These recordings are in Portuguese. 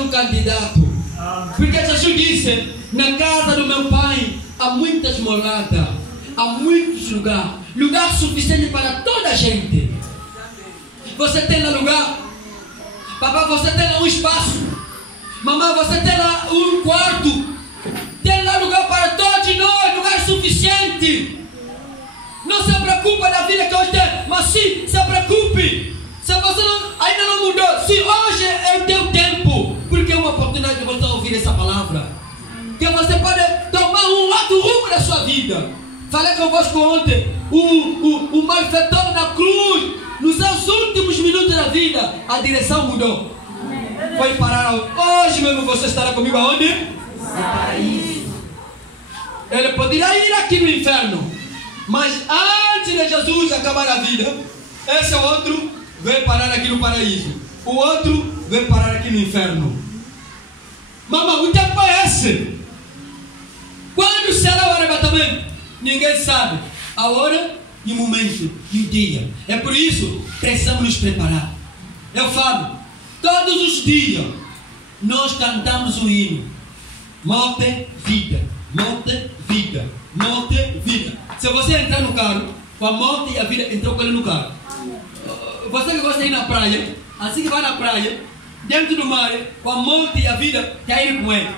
um candidato. Porque Jesus disse: na casa do meu pai há muitas moradas, há muitos lugares, lugar suficiente para toda a gente. Você tem lá lugar? Papai, você tem lá um espaço? Mamãe, você tem lá um quarto? Tem lá lugar para todos nós, lugar suficiente. Não se preocupe da vida que hoje tem, mas sim, se preocupe. Se você ainda não mudou, se hoje é o teu tempo, porque é uma oportunidade de você ouvir essa palavra, que você pode tomar um outro rumo da sua vida. Falei convosco ontem, o malfeitor na cruz, nos seus últimos minutos da vida, a direção mudou. Foi parar hoje mesmo. Você estará comigo aonde? No paraíso. Ele poderia ir aqui no inferno, mas antes de Jesus acabar a vida, esse outro veio parar aqui no paraíso, o outro veio parar aqui no inferno. Mamãe, o tempo é esse. Quando será o arrebatamento? Ninguém sabe a hora e o momento e o dia. É por isso que precisamos nos preparar. Eu falo, todos os dias nós cantamos o hino: morte, vida, morte, vida, morte, vida. Se você entrar no carro, com a morte e a vida entrou com ele no carro. Você que gosta de ir na praia, assim que vai na praia, dentro do mar, com a morte e a vida, quer ir com ele.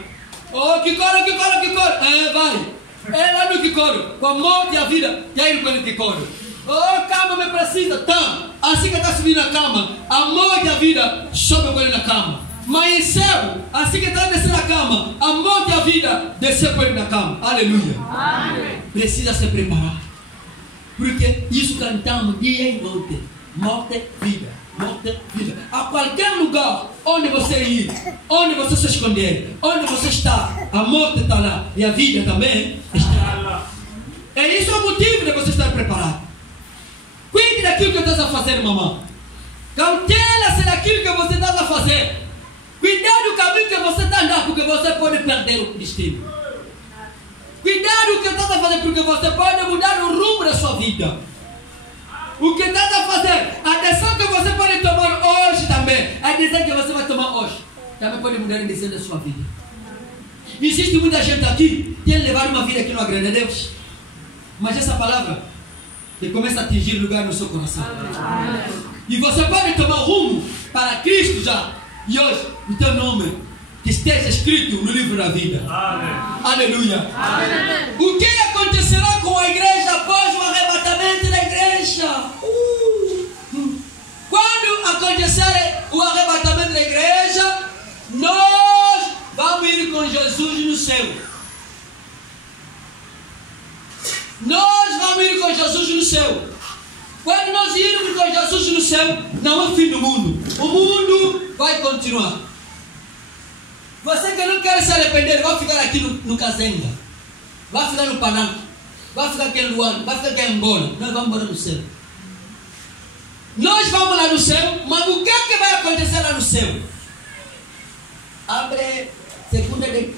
Oh, que coro, que coro, que coro. Vai. É lá no que coro, com a morte e a vida, quer ir com ele que coro. Oh, cama me precisa, tá. Assim que está subindo na cama, a morte e a vida sobe com ele na cama. Mas em céu, assim que está descendo na cama, a morte e a vida descer com ele na cama. Aleluia. Amém. Precisa se preparar, porque isso cantamos dia e noite: morte, vida, morte, vida. A qualquer lugar onde você ir, onde você se esconder, onde você está, a morte está lá e a vida também está lá. É isso o motivo de você estar preparado. Cuide daquilo que estás a fazer, mamãe. Cautela-se daquilo que você está a fazer. Cuidado do caminho que você está andando, porque você pode perder o destino. Cuidado do que estás a fazer, porque você pode mudar o rumo da sua vida. O que estás a fazer, a decisão que você pode tomar hoje também, a decisão que você vai tomar hoje, também pode mudar a decisão da sua vida. Existe muita gente aqui que tem levado uma vida que não agrada a Deus, mas essa palavra que começa a atingir lugar no seu coração. Amém. E você pode tomar rumo para Cristo já. E hoje, o teu nome que esteja escrito no livro da vida. Amém. Aleluia. Amém. O que acontecerá com a igreja após o arrebatamento da igreja? Quando acontecer o arrebatamento da igreja, nós vamos ir com Jesus no céu. Nós vamos ir com Jesus no céu. Quando nós irmos com Jesus no céu, não é o fim do mundo. O mundo vai continuar. Você que não quer se arrepender, vai ficar aqui no Cazenga, vai ficar no Panamá, vai ficar aqui em Luanda, vai ficar aqui em Angola. Nós vamos embora no céu. Nós vamos lá no céu, mas o que é que vai acontecer lá no céu? Abre 2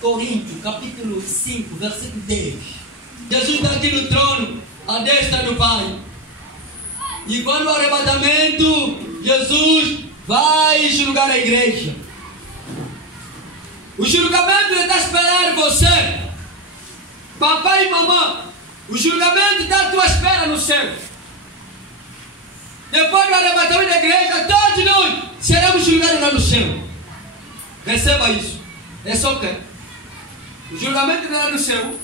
Coríntios, capítulo 5, versículo 10. Jesus está aqui no trono, à destra do Pai. E quando o arrebatamento, Jesus vai julgar a igreja. O julgamento está esperando você, papai e mamãe. O julgamento está à tua espera no céu. Depois do arrebatamento da igreja, todos nós seremos julgados lá no céu. Receba isso. É só que o julgamento lá no céu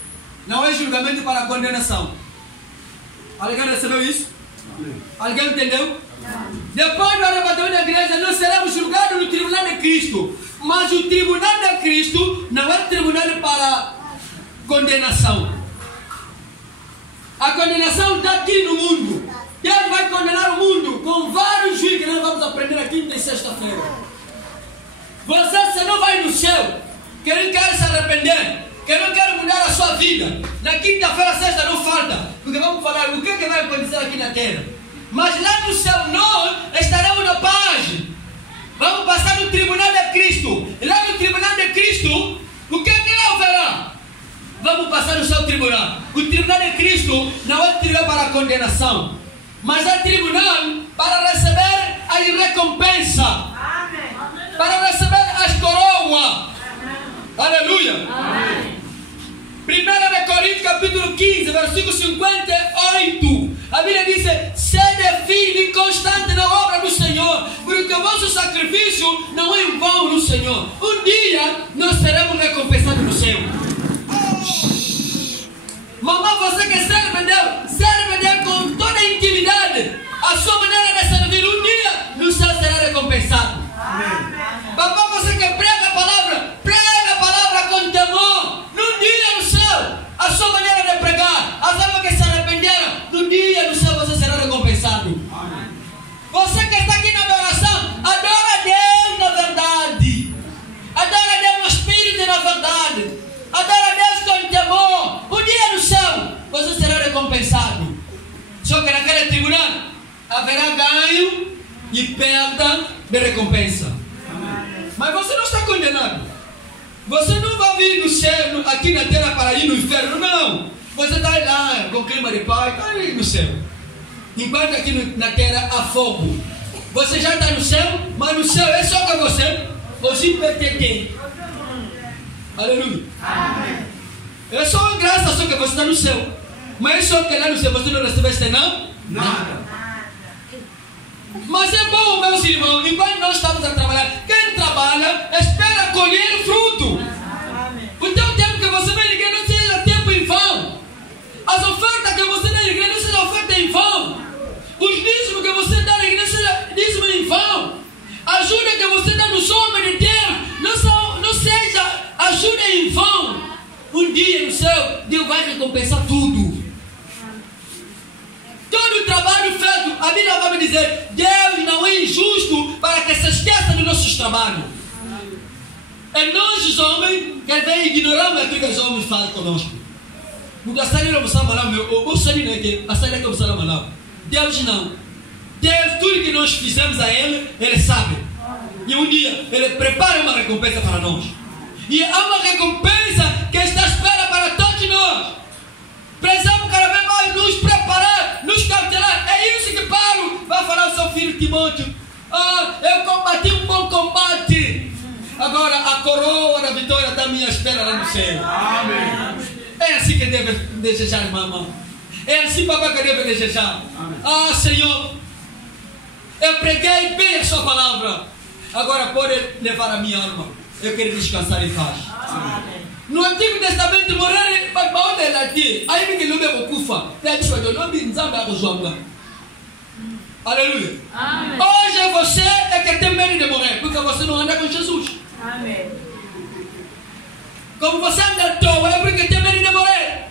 não é julgamento para condenação. Alguém recebeu isso? Alguém entendeu? Depois do arrebatamento da igreja, nós seremos julgados no tribunal de Cristo. Mas o tribunal de Cristo não é tribunal para condenação. A condenação está aqui no mundo. Deus vai condenar o mundo com vários juízes que nós vamos aprender na quinta e sexta-feira. Você, se não vai no céu, que não quer se arrepender, que não quer mudar a sua vida, na quinta-feira, sexta não falta, porque vamos falar o que vai acontecer aqui na terra. Mas lá no céu nós estaremos na paz. Vamos passar no tribunal de Cristo. E lá no tribunal de Cristo, o que lá haverá? Vamos passar no seu tribunal. O tribunal de Cristo não é tribunal para condenação, mas é tribunal para receber a recompensa. Para receber as coroas. Aleluia. 1 Coríntios capítulo 15, versículo 58. A Bíblia diz: sede firme e constante na obra do Senhor, porque o vosso sacrifício não é em vão no Senhor. Um dia nós seremos recompensados no céu. Mamãe, você que serve Deus com toda a intimidade. A sua maneira de servir, um dia no céu será recompensado. Papai, você que prega a palavra com temor. Num dia no céu, a sua maneira de pregar, as almas que se arrependeram, num dia no céu você será recompensado. Você que está aqui na adoração, adora Deus na verdade. Adora Deus no Espírito e na verdade. Adora Deus com temor. Um dia no céu você será recompensado. Só que naquele tribunal haverá ganho e perda de recompensa. Mas você não está condenado. Você não vai vir no céu, aqui na terra, para ir no inferno. Não. Você está lá com clima de paz, está aí no céu. Enquanto aqui na terra há fogo. Você já está no céu, mas no céu é só para você. Você PTT. Aleluia. É só uma graça só que você está no céu. Mas é só que lá no céu você não recebeste nada. Mas é bom, meus irmãos, enquanto nós estamos a trabalhar, quem trabalha espera colher fruto. O teu tempo que você vem na igreja não seja tempo em vão. As ofertas que você dá na igreja não seja oferta em vão. Os dízimos que você dá na igreja não seja dízimo em vão. A ajuda que você dá nos homens de Deus não seja ajuda em vão. Um dia no céu, Deus vai recompensar tudo. Todo o trabalho feito, a Bíblia vai me dizer: Deus não é injusto para que se esqueça dos nossos trabalhos. É nós os homens que devemos ignorar aquilo que os homens fazem conosco. Porque a saída não sabe malar, o saída não é que a saída não sabe malar. Deus não. Deus, tudo que nós fizemos a Ele, Ele sabe. E um dia Ele prepara uma recompensa para nós. E há uma recompensa que está à espera para todos nós. Precisamos cada vez mais nos preparar, nos cautelar. É isso que Paulo vai falar ao seu filho Timóteo. Eu combati um bom combate. Agora a coroa da vitória está à minha espera lá no céu. Amém. É assim que deve desejar, mamãe. É assim, papai, que deve desejar. Amém. Senhor, eu preguei bem a sua palavra. Agora pode levar a minha alma. Eu quero descansar em paz. Amém. No Antigo Testamento, morrer para onde é daqui? Aí me lembra o kufa. Aleluia. Amém. Hoje você é que tem medo de morrer, porque você não anda com Jesus. Amém. Como você anda à toa, é porque tem medo de morrer.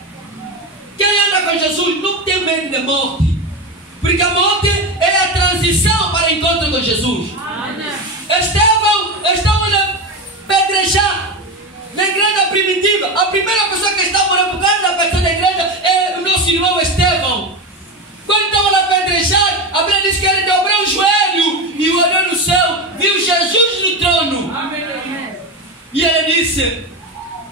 Quem anda com Jesus não tem medo de morte, porque a morte é a transição para o encontro com Jesus. Amém. Estevão estava apedrejado na igreja primitiva. A primeira pessoa que está morando por causa da pessoa da igreja é o nosso irmão Estevão. Quando estava lá apedrejado, a Bíblia diz que ele dobrou o joelho e olhou no céu, viu Jesus no trono. Amém. E ele disse,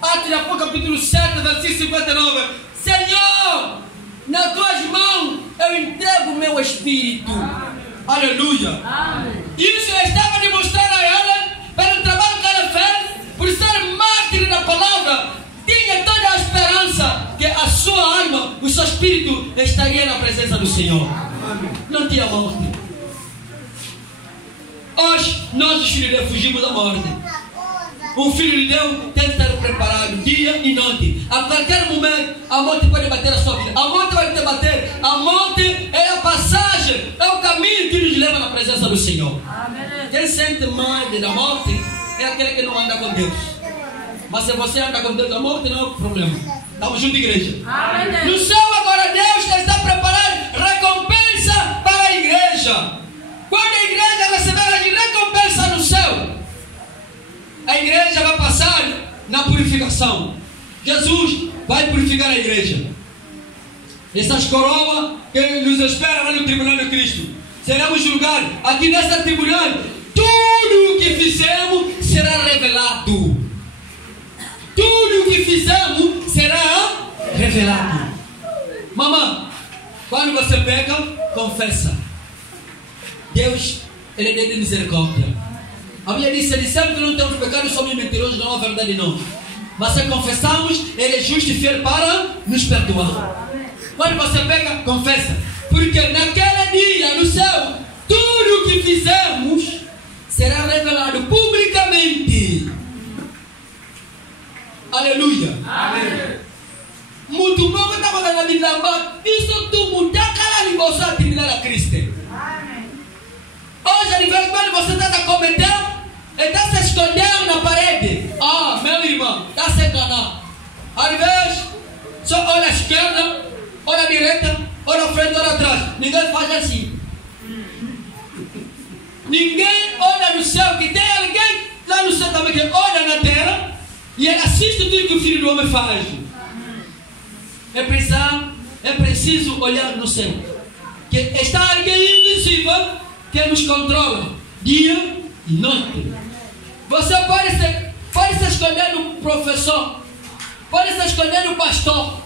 Atos de Apóstolos capítulo 7, versículo 59, Senhor, nas tuas mãos eu entrego o meu espírito. Amém. Aleluia. Amém. Isso eu estava a demonstrar a ela, pelo trabalho que ela fez, por ser mártir da palavra, tinha toda a esperança que a sua alma, o seu espírito estaria na presença do Senhor. Amém. Não tinha morte. Hoje, nós os filhos de Deus fugimos da morte. Um filho de Deus tem que estar preparado dia e noite. A qualquer momento, a morte pode bater a sua vida. A morte vai te bater. A morte é a passagem, é o caminho que nos leva na presença do Senhor. Amém. Quem sente medo da morte é aquele que não anda com Deus. Mas se você anda com Deus, a morte não é o problema. Estamos juntos, igreja. Amém. No céu agora Deus está preparando recompensa para a igreja. Quando a igreja receber a recompensa no céu, a igreja vai passar na purificação. Jesus vai purificar a igreja. Essas coroas que nos esperam lá no tribunal de Cristo, seremos julgados. Aqui nessa tribunal, tudo o que fizemos será revelado. Tudo o que fizemos será revelado. Mamãe, quando você peca, confessa. Deus, Ele é de misericórdia. A Bíblia diz: se dissemos que não temos pecado, somos mentirosos, não há verdade em nós. Mas se confessamos, Ele é justo e fiel para nos perdoar. Quando você pega, confessa. Porque naquele dia, no céu, tudo o que fizemos será revelado publicamente. Aleluia. Amém. Muito bom que estava na vida, mas isso tu mudar cara de você a trilhar a Cristo. Hoje, de vez em quando você está cometendo, ele está se escondendo na parede. Ah, meu irmão, está se enganando. Às vezes, só olha à esquerda, olha à direita, olha à frente, olha atrás. Ninguém faz assim. Ninguém olha no céu, que tem alguém lá no céu também que olha na terra e ele assiste tudo que o Filho do Homem faz. É preciso olhar no céu. Que está alguém invisível que nos controla dia e noite. Você pode se esconder no professor, pode se esconder no pastor,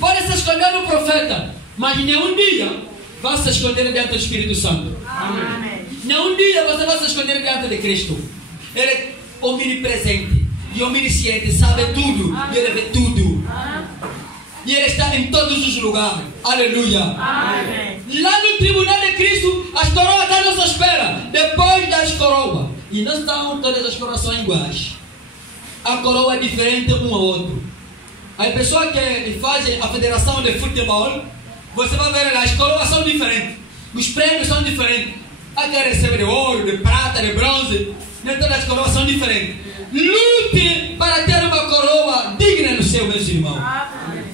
pode se esconder no profeta, mas nenhum dia vai se esconder diante do Espírito Santo. Amém. Nenhum dia você vai se esconder diante de Cristo. Ele é omnipresente e omnisciente, sabe tudo. Amém. E Ele vê tudo. Amém. E Ele está em todos os lugares. Aleluia. Amém. Lá no tribunal de Cristo, as coroas estão à nossa espera. Depois das coroas. E não estão todas as coroas são iguais. A coroa é diferente um ao outro. As pessoas que fazem a federação de futebol, você vai ver lá, as coroas são diferentes. Os prêmios são diferentes. Há que receber de ouro, de prata, de bronze. Nem todas as coroas são diferentes. Lute para ter uma coroa digna no céu, meus irmãos.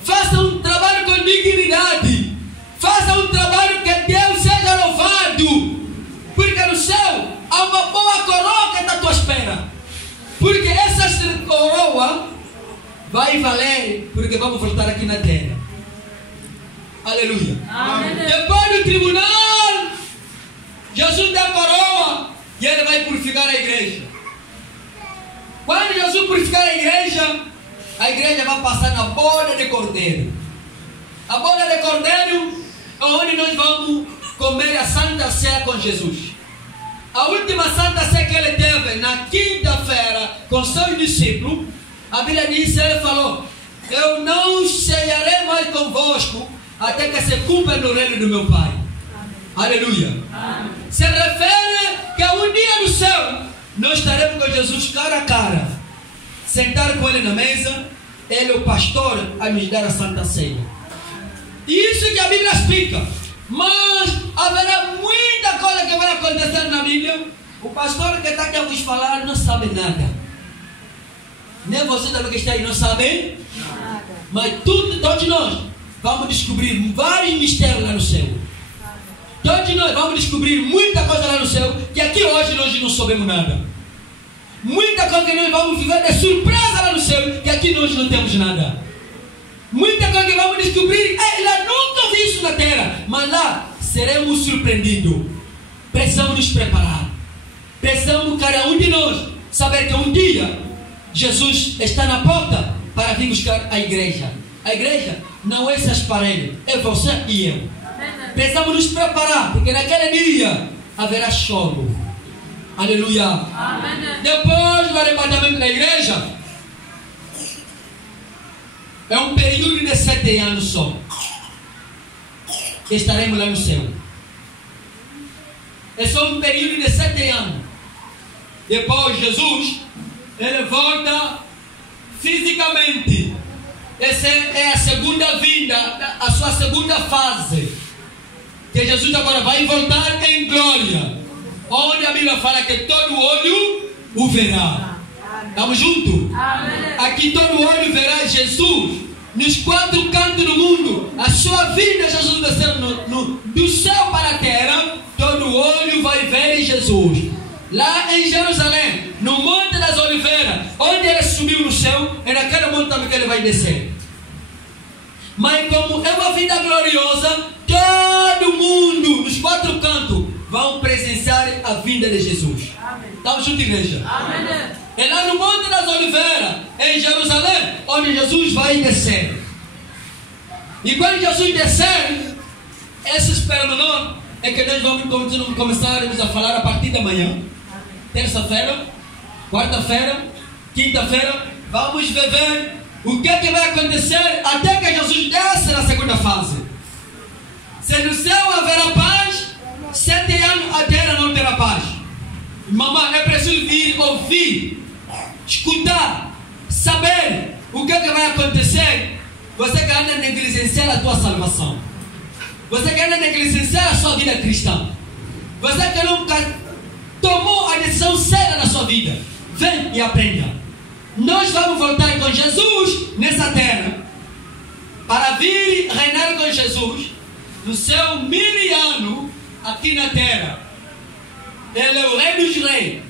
Faça um trabalho com dignidade. Faça um trabalho que Deus seja louvado. Porque no céu há uma boa coroa que está à tua espera. Porque essa coroa vai valer, porque vamos voltar aqui na terra. Aleluia. Amém. Depois do tribunal, Jesus dá a coroa e Ele vai purificar a igreja. Quando Jesus purificar a igreja vai passar na boda de cordeiro. A boda de cordeiro é onde nós vamos comer a Santa Ceia com Jesus. A última Santa Ceia que Ele teve na quinta-feira com seus discípulos, a Bíblia diz, Ele falou: eu não cearei mais convosco até que se cumpra no reino do meu Pai. Amém. Aleluia. Amém. Se refere que um dia no céu nós estaremos com Jesus cara a cara, sentar com Ele na mesa, Ele é o pastor a nos dar a Santa Ceia. E isso que a Bíblia explica. Mas haverá muita coisa que vai acontecer na Bíblia. O pastor que está aqui a vos falar não sabe nada. Nem você também que está aí não sabe nada. Mas todos nós vamos descobrir vários mistérios lá no céu. Todos nós vamos descobrir muita coisa lá no céu que aqui hoje nós não sabemos nada. Muita coisa que nós vamos viver de surpresa lá no céu que aqui nós não temos nada. Muita coisa que vamos descobrir, lá nunca vi isso na terra, mas lá seremos surpreendidos. Precisamos nos preparar. Precisamos, cada um de nós, saber que um dia Jesus está na porta para vir buscar a igreja. A igreja não é essas paredes, é você e eu. Precisamos nos preparar, porque naquele dia haverá choro. Aleluia. Amém. Depois do arrebatamento da igreja, é um período de 7 anos só. Estaremos lá no céu. É só um período de 7 anos. Depois Jesus, Ele volta fisicamente. Essa é a segunda vinda, a sua segunda fase. Que Jesus agora vai voltar em glória. Onde a Bíblia fala que todo olho o verá. Estamos juntos? Amém. Aqui todo olho verá Jesus nos 4 cantos do mundo. A sua vida, Jesus descendo do céu para a terra. Todo olho vai ver Jesus. Lá em Jerusalém, no Monte das Oliveiras, onde Ele subiu no céu, é naquele monte também que Ele vai descer. Mas como é uma vida gloriosa, todo mundo, nos 4 cantos, vão presenciar a vinda de Jesus. Amém. Estamos juntos, igreja? Amém. É lá no Monte das Oliveiras, em Jerusalém, onde Jesus vai descer. E quando Jesus descer, essa espera menor é que nós vamos começar a falar a partir da manhã. terça-feira, quarta-feira, quinta-feira, vamos ver o que vai acontecer até que Jesus desce na segunda fase. Se no céu haverá paz, 7 anos a terra não terá paz. Mamãe, é preciso ir ouvir, escutar, saber o que vai acontecer. Você que anda negligenciando a tua salvação, você que anda negligenciando a sua vida cristã, você que nunca tomou a decisão certa na sua vida, vem e aprenda. Nós vamos voltar com Jesus nessa terra para vir reinar com Jesus no seu 1000 anos aqui na terra. Ele é o rei dos reis.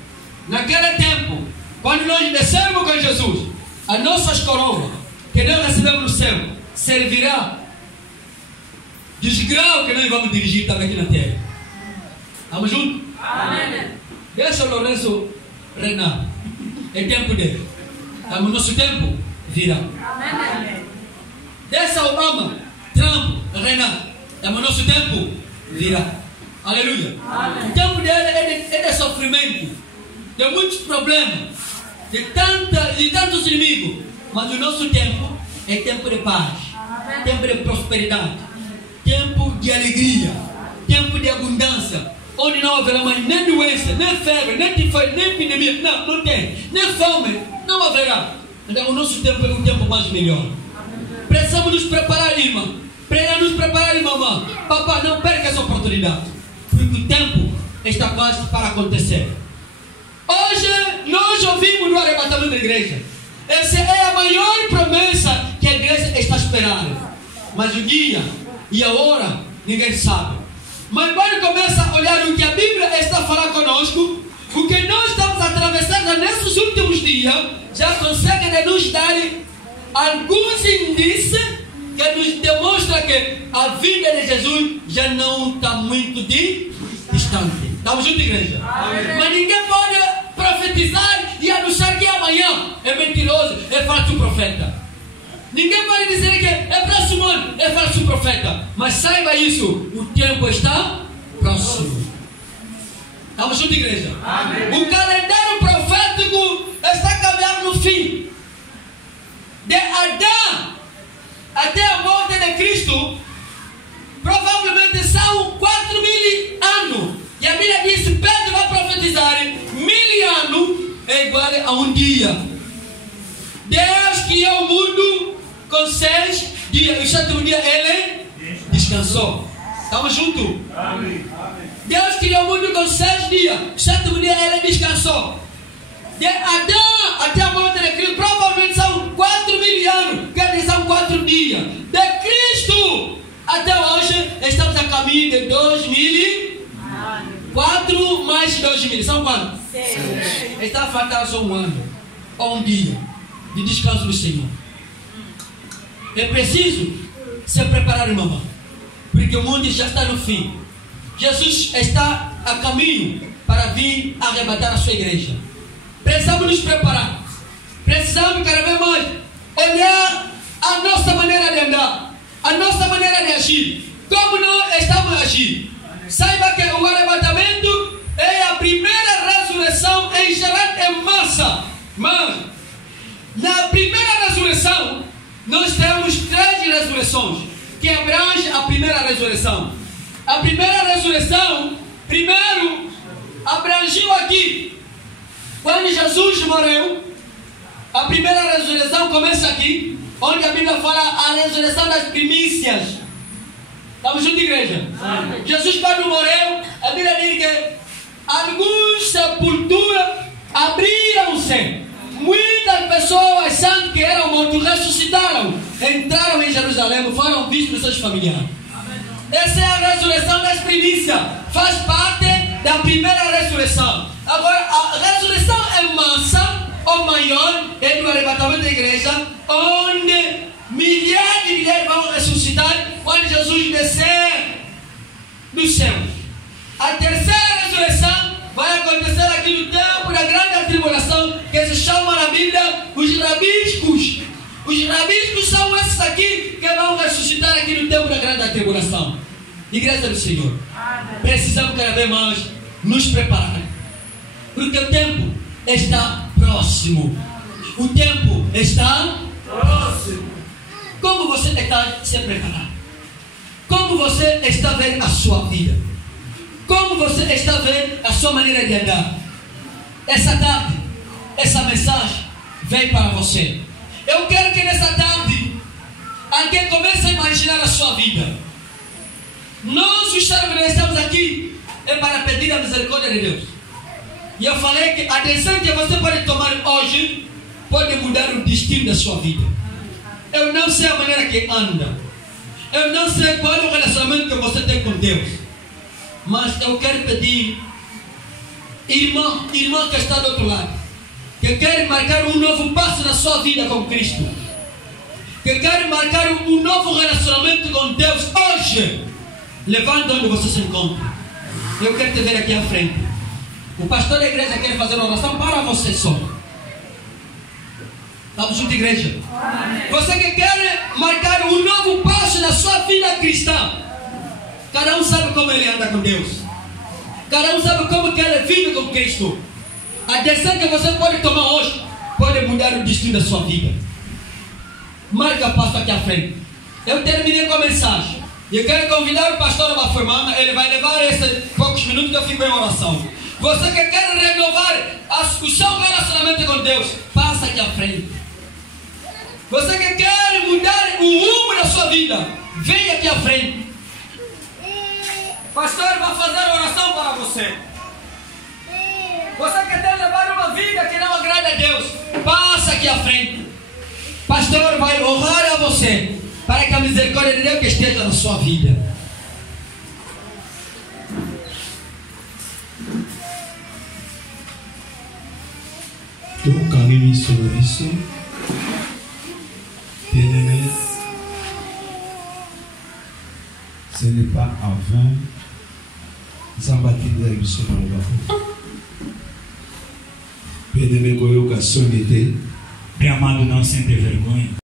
Naquele tempo, quando nós descermos com Jesus, as nossas coroas que nós recebemos no céu servirá dos graus que nós vamos dirigir também aqui na terra. Estamos juntos? Amém. Deixa o Lourenço reinar. É tempo dele. Estamos no nosso tempo, virá. Amém. Deixa o Obama, Trump reinar. Estamos no nosso tempo, virá. Aleluia. Amém. O tempo dele é de sofrimento, de muitos problemas, de tantos inimigos. Mas o nosso tempo é tempo de paz, tempo de prosperidade, tempo de alegria, tempo de abundância, onde não haverá mais nem doença, nem febre, nem tifoide, nem epidemia. Não tem, nem fome, não haverá. Então o nosso tempo é um tempo mais melhor. Precisamos nos preparar, irmã. Precisamos nos preparar, mamãe. Papai, não perca essa oportunidade, porque o tempo está quase para acontecer. Hoje nós ouvimos no arrebatamento da igreja. Essa é a maior promessa que a igreja está esperando. Mas o dia e a hora ninguém sabe. Mas quando começa a olhar o que a Bíblia está falando conosco, o que nós estamos atravessando nesses últimos dias, já consegue nos dar alguns indícios que nos demonstram que a vida de Jesus já não está muito distante. Estamos juntos, igreja? Amém. Mas ninguém pode profetizar e anunciar que amanhã é mentiroso, é falso profeta. Ninguém pode dizer que é próximo ano, é falso profeta. Mas saiba isso, o tempo está próximo. Estamos juntos, igreja? Amém. O calendário profético está caminhando no fim. De Adão até a morte de Cristo, provavelmente são 4.000 anos. E a Bíblia diz: Pedro vai profetizar 1000 anos é igual a um dia. Deus criou o mundo com 6 dias. E o sétimo dia ele descansou. Estamos juntos? Amém. Deus criou o mundo com 6 dias. O sétimo dia ele descansou. De Adão até a morte de Cristo, provavelmente são 4.000 anos. Quer dizer, são 4 dias. De Cristo até hoje, estamos a caminho de 2000. 4 mais 2.000, são quantos? 6. Está a faltar só um ano, ou um dia, de descanso do Senhor. É preciso se preparar, irmão, porque o mundo já está no fim. Jesus está a caminho para vir arrebatar a sua igreja. Precisamos nos preparar. Precisamos cada vez mais olhar a nossa maneira de andar, a nossa maneira de agir, como nós estamos a agir. Saiba que o arrebatamento é a primeira ressurreição em geral em massa. Mas na primeira ressurreição nós temos 3 ressurreições que abrangem a primeira ressurreição. A primeira ressurreição primeiro abrangiu aqui quando Jesus morreu. A primeira ressurreição começa aqui, onde a Bíblia fala a ressurreição das primícias. Estamos juntos, igreja? Amém. Jesus, quando morreu, a Bíblia diz que algumas sepulturas abriram-se. Muitas pessoas santas que eram mortos ressuscitaram, entraram em Jerusalém, foram vistos pelos seus familiares. Essa é a ressurreição das primícias. Faz parte da primeira ressurreição. Agora, a ressurreição em massa, ou maior, é do arrebatamento da igreja, onde milhares de mulheres vão ressuscitar quando Jesus descer do céu. A terceira ressurreição vai acontecer aqui no tempo da grande tribulação, que se chama na Bíblia os rabiscos. Os rabiscos são esses aqui que vão ressuscitar aqui no tempo da grande tribulação. Igreja do Senhor, precisamos cada vez mais nos preparar. Porque o tempo está próximo. O tempo está próximo. Como você está se preparando? Como você está vendo a sua vida? Como você está vendo a sua maneira de andar? Essa tarde, essa mensagem vem para você. Eu quero que nessa tarde alguém comece a imaginar a sua vida. Nós estamos aqui é para pedir a misericórdia de Deus. E eu falei que a decisão que você pode tomar hoje pode mudar o destino da sua vida. Eu não sei a maneira que anda. Eu não sei qual é o relacionamento que você tem com Deus. Mas eu quero pedir, irmã que está do outro lado, que quer marcar um novo passo na sua vida com Cristo, que quer marcar um novo relacionamento com Deus hoje, levanta onde você se encontra. Eu quero te ver aqui à frente. O pastor da igreja quer fazer uma oração para você só. Vamos juntos, igreja? Amém. Você que quer marcar um novo passo na sua vida cristã. Cada um sabe como ele anda com Deus. Cada um sabe como que ele vive com Cristo. A decisão que você pode tomar hoje pode mudar o destino da sua vida. Marca passo aqui à frente. Eu terminei com a mensagem. E eu quero convidar o pastor Mafurmana. Ele vai levar esses poucos minutos que eu fico em oração. Você que quer renovar o seu relacionamento com Deus, passa aqui à frente. Você que quer mudar o rumo da sua vida, vem aqui à frente. Pastor vai fazer oração para você. Você que quer levar uma vida que não agrada a Deus, passa aqui à frente. Pastor vai orar a você para que a misericórdia de Deus esteja na sua vida. Tokangeli solobiso. Bien-aimé, ce n'est pas avant Zambati de Biso Malabako. Bien-aimé, Goyoka Sonete. Bem amado, não sente vergonha.